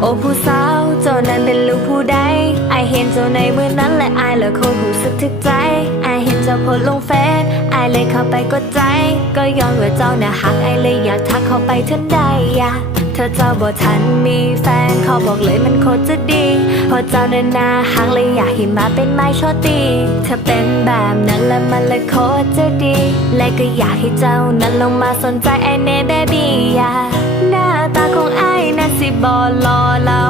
โอ้ผู้สาวเจ้านั้นเป็นลูกผู้ใดไอเห็นเจ้าในมือนั้นและไอายละคนรู้สึกถึกใจไอเห็นเจ้าโพสลงเฟซไอเลยเข้าไปกดใจ ก็ย้อนว่าเจ้าน่ะหักไอเลยอยากทักเข้าไปทันใดอยากเธอเจ้าบ่ทันมีแฟนเขาบอกเลยมันโคตรจะดีพอเจ้านั้นน่าหักเลยอยากให้มาเป็นไม้ชอตี เธอเป็นแบบนั้นแล้วมันเลยโคตรจะดี และก็อยากให้เจ้านั้นลงมาสนใจไอเน่เบบี้ บอหล่อเหลาแต่หักแท้และความจริง ว